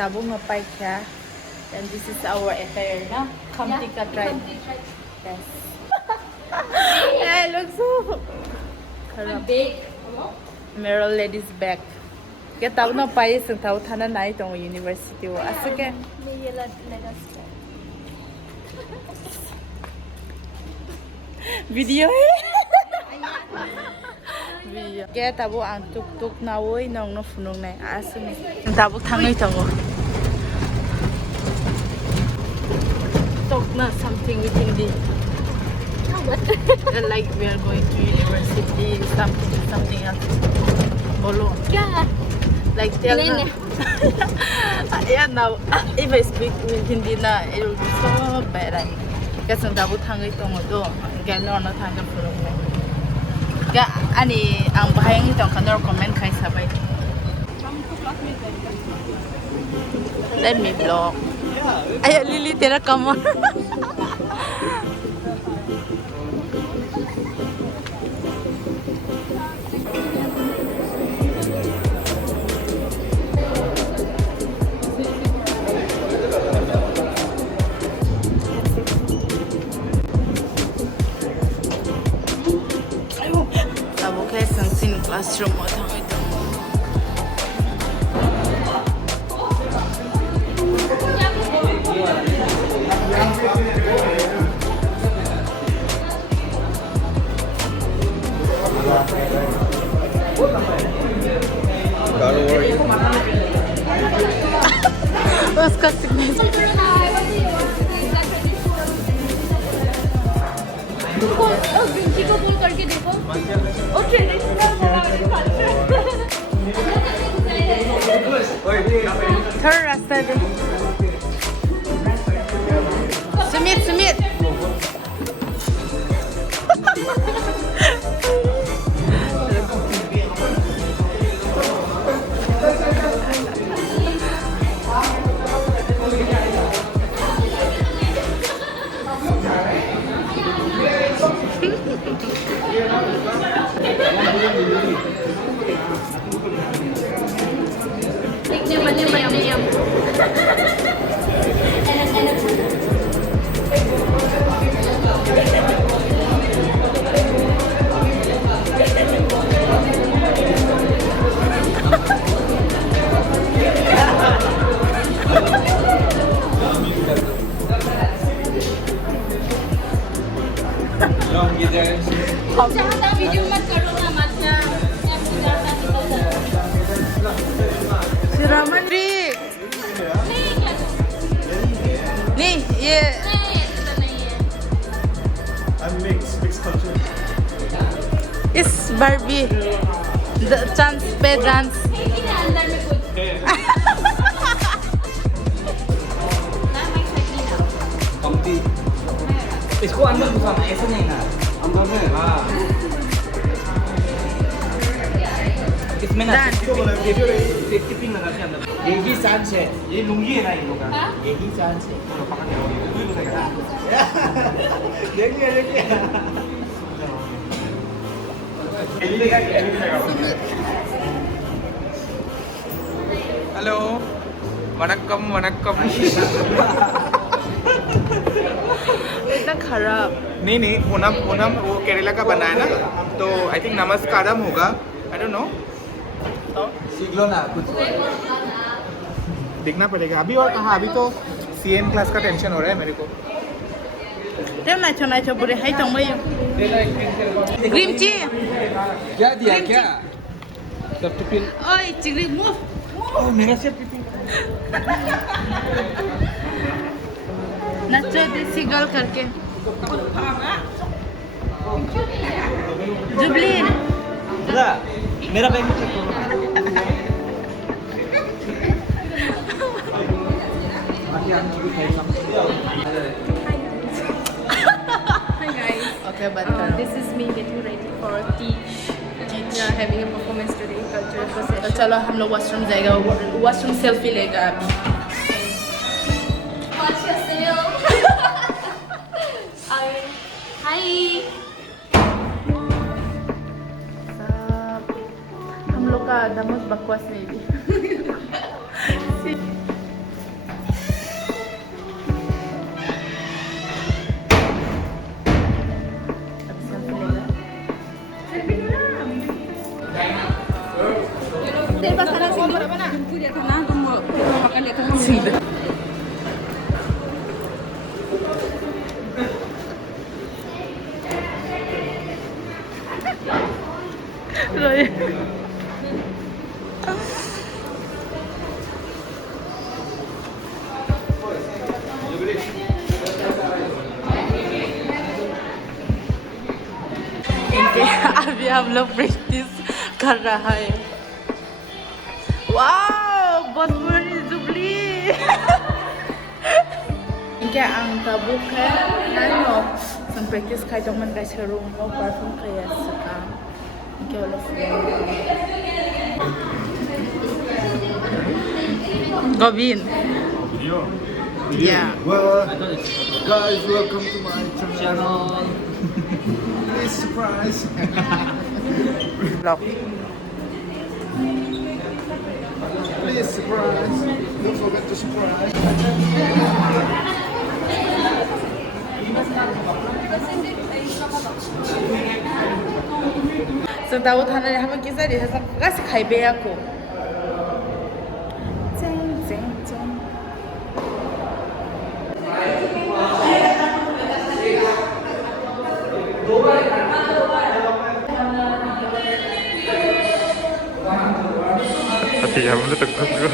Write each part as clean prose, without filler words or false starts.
tabung ngapai kya. And this is our attire, na? Kamtika tribe. Yes. Yeah, it looks so. Merrill ladies bag. Get out no pay sang tau thana nai tong university wa asake. Video video. Get tabu ang tuk tuk na woi nong no funong nai asumi. Tabu thangai tango. Talk na something within the like we are going to university, something else. Bolo. Yeah. Like tell na. Yeah, now if I speak with Hindi na, it will be so bad. Kasi ang dapat hanggang itong ito, gano'n na hanggang pulong na. Kaya ani ang bahayang itong kanor comment kay sabay. Let me vlog. Ay, Lily, tira ka mo. Classroom mo tang ito. Don't worry. उसका signature green को पुल करके देखो और traditional third रास्ता दे Sumit video मत करो ना माचा श्रीरामंद्री नहीं ये Mixed culture. इस बारबी चांस पे डांस अंदर में कुछ कमती इसको अंदर घुसाना ऐसे नहीं ना अंदर में हाँ इसमें ना सेफ्टी पिन लगा के अंदर यही चांस है ये लुंगी है ना इन लोगों का यही चांस है देखिए हेलो वनक्कम इतना खराब नहीं ओनम वो केरला का बना है ना तो आई थिंक नमस्कारम होगा आई डोंट नो सीख लो ना कुछ देखना पड़ेगा अभी और कहाँ अभी तो सीएन क्लास का टेंशन हो रहा है मेरे को Dia macam boleh hai tong mai. Green tea. क्या दिया क्या सब टिफिन Oi, chigri move. ओह मेरा से टिफिन Nacho desi girl करके. Jubilee. मेरा बैग चेक करो Hi guys. Okay, but This is me getting ready for teach. Yeah, having a performance today, cultural तो procession. चलो हम लोग वॉशरूम जाएगा वॉशरूम सेल्फी लेगा अभी Watch yourself. Hi. सब हम लोग का दमोज बकवास में भी इनके अभी हम लोग प्रैक्टिस कर रहा है वाओ बहुत बड़ी जुबली इनके आंग का बुक है नानो सम प्रैक्टिस खाई तो मन का शरूम वो परफॉर्म किया सका इनके वाला Gavin yeah Well, guys, welcome to my channel. Please surprise. Vlog Please surprise. Don't forget to surprise. So daw thana ne hama kisa ri hasa gas khai be ako Zeng zeng zeng Pati ya mo tagpo ko.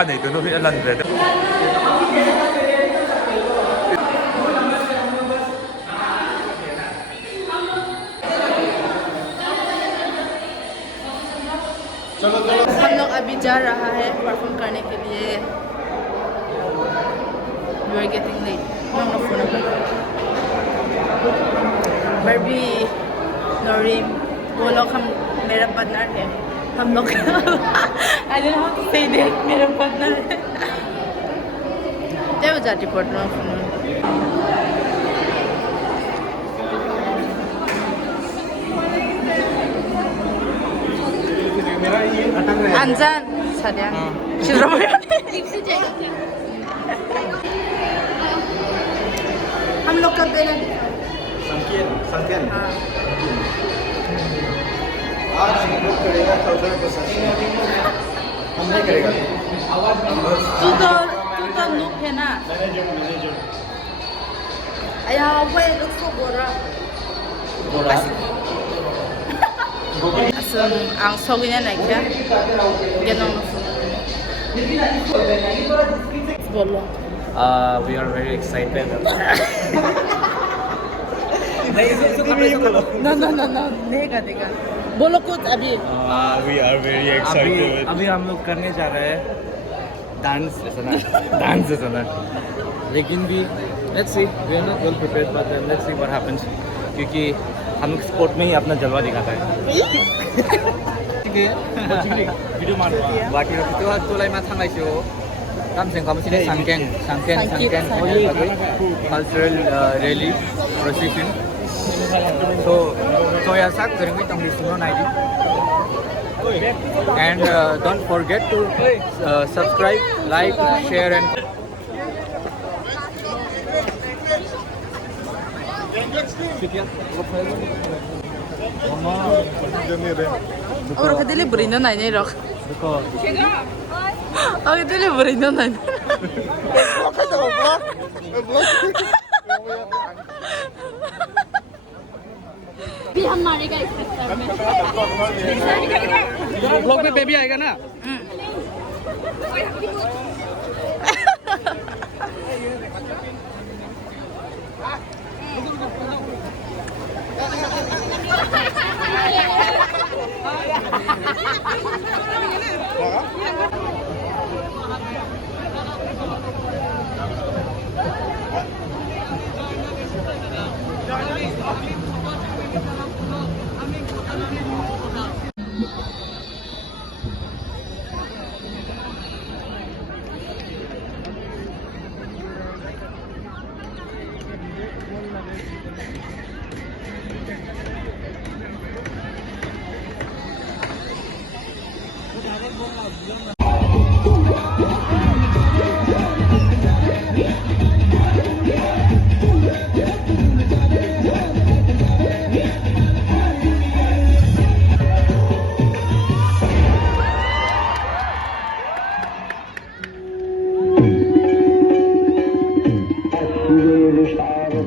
Ano ito no alam red. हम लोग अभी जा रहा है perform करने के लिए We are getting late. No phone. बर्बी नोरिम वो लोग हम मेरा पार्टनर है हम लोग I don't know how to say that मेरा पार्टनर है क्या हो जाती पार्टनर अंजान सादिया शिरोमणि हम लोग कब देना संकेत आज हम लोग करेगा 1000% हम नहीं करेगा तू तो नूप है ना मैनेजर अया वे look so Bora asal ang sognya naik ya genong bolong We are very excited. no नेगा बोलो कुछ अभी We are very अभी हम लोग करने जा रहे हैं डांस ऐसा ना लेकिन भी let's see we are not well prepared but then let's see what happens क्योंकि हम लोग स्पोर्ट में ही अपना जलवा दिखाता है वीडियो मान बाकी तो तोलाई मा थांगाइसो कामसें कामसिने सांकें cultural rally procession so ya sak geringi tong disuno naidi and don't forget to subscribe like share and Orang ke delivery na nai nei rok. Orang delivery na nai. भी हम मारेगा इस चक्कर में ब्लॉग में बेबी आएगा ना Stare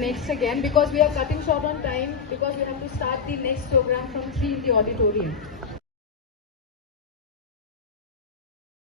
next again because we are cutting short on time because we have to start the next program from 3 in the auditorium.